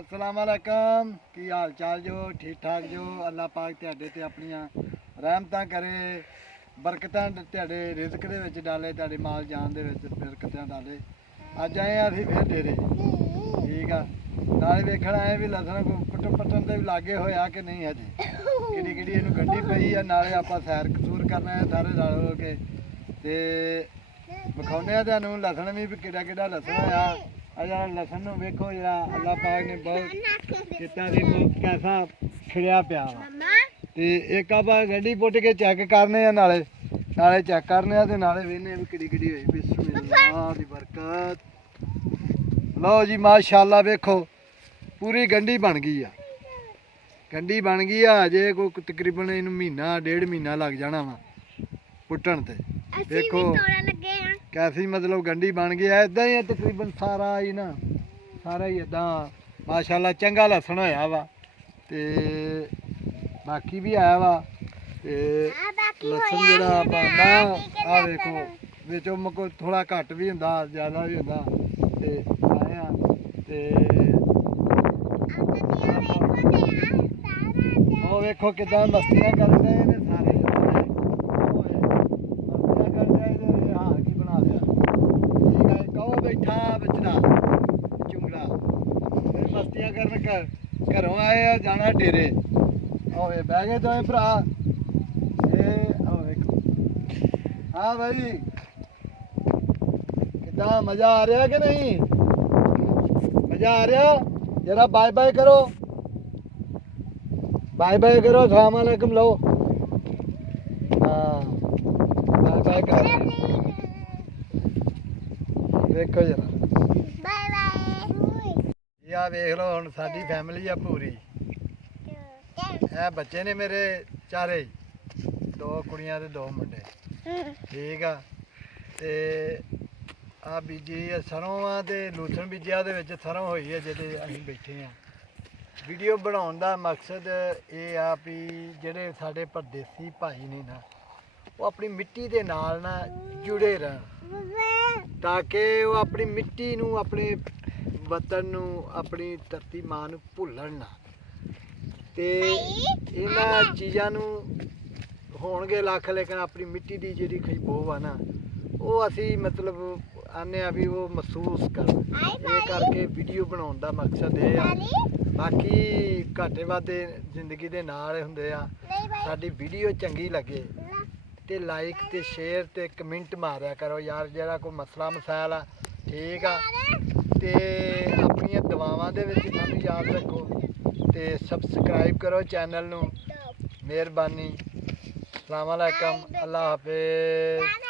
अस्सलाम वालेकुम की हाल चाल जो ठीक ठाक जो अल्लाह पाक ਤੁਹਾਡੇ ਤੇ ਆਪਣੀਆਂ ਰਹਿਮਤਾਂ ਕਰੇ ਬਰਕਤਾਂ ਤੁਹਾਡੇ ਰਿਜ਼ਕ ਦੇ ਵਿੱਚ ਡਾਲੇ ਤੁਹਾਡੇ ਮਾਲ ਜਾਨ ਦੇ ਵਿੱਚ ਬਰਕਤਾਂ ਡਾਲੇ। ਅੱਜ ਆਏ ਆ ਅਸੀਂ ਫਿਰ ਡੇਰੇ ਠੀਕ ਆ ਨਾਲੇ ਵੇਖਣ ਆਏ ਵੀ ਲਸਣ ਕੁੱਟਣ ਪੱਟਣ ਦੇ ਵੀ ਲਾਗੇ ਹੋਇਆ ਕਿ ਨਹੀਂ ਹਜੇ ਕਿਹੜੀ ਕਿਹੜੀ ਇਹਨੂੰ ਗੱਡੀ ਪਈ ਆ ਨਾਲੇ ਆਪਾਂ ਸੈਰ ਕਸੂਰ ਕਰਨਾ ਹੈ ਸਾਰੇ ਰਲ ਹੋ ਕੇ ਤੇ ਵਿਖਾਉਂਦੇ ਆ ਤੁਹਾਨੂੰ ਲਸਣ ਵੀ ਕਿਹੜਾ ਕਿਹੜਾ ਲਸਣ ਹੋਇਆ। अजा लसन वेखो जरा अल्लाह पाक ने बहुत कितना भी कैसा खिड़िया पिया ते एक आप गड्डी पुट के चेक करने नाले नाले चेक करने ते नाले वेने भी किड़ी किड़ी होई बिस्मिल्लाह दी बरकत। लो जी माशाअल्लाह वेखो पूरी गंढी बन गई है अजे कोई तकरीबन इनू महीना डेढ़ महीना लग जाना वा पुट्टन ते देखो कैसी मतलब गंढी बन गई है इदा ही है तकरीबन सारा ही ना सारा ही इदा माशाअल्लाह चंगा लसन होया वा ते बाकी भी आया वा ते लसन जरा पाना आ देखो विचों मको थोड़ा घट भी हुंदा ज़्यादा भी हुंदा ते आया ते ओ देखो किदां मस्तियां कर रहे ने सारे बैठा बचना चुंगला मस्तियां कर घरों आए जाना डेरे आवे बह गए दोवें भरा देखो। हाँ भाई कितना मजा आ रहा कि नहीं मजा आ रहा जरा बाय बाय करो अस्सलाम वालेकुम लो हाँ बाय बाय करो देखो जरा या वेख लो हुण साडी फैमिली आ पूरी ए बच्चे ने मेरे चारे दो कुड़ियां ते दो मुंडे ठीक आ ते आ बीजी सरों आ ते लूसन बीजिया दे विच सरों होई है जिहदे असीं बैठे आ। वीडियो बनाउण दा मकसद ये आ भी जिहड़े साडे परदेसी भाई ने ना वो अपनी मिट्टी दे नाल ना जुड़े रहन ताकि वो अपनी मिट्टी नूं अपने वतन नूं अपनी धरती मां नूं भुल्लण ना ते इन्हां चीज़ां नूं होणगे लख लेकिन अपनी मिट्टी दी जिहड़ी खुशबू आ ना वो असी मतलब आने भी वो महसूस कर ये करके वीडियो बनाउण दा मकसद ये आ। बाकी घाटे वाधे जिंदगी दे नाल हुंदे आ साडी वीडियो चंगी लगे ते लाइक ते शेयर ते कमेंट मारिया करो यार जरा कोई मसला मसाइल आ ठीक आ ते अपनी दुआवां दे विच सानूं याद रखो ते सबसक्राइब करो चैनल नूं मेहरबानी। अस्सलाम वालेकुम अल्लाह हाफिज़।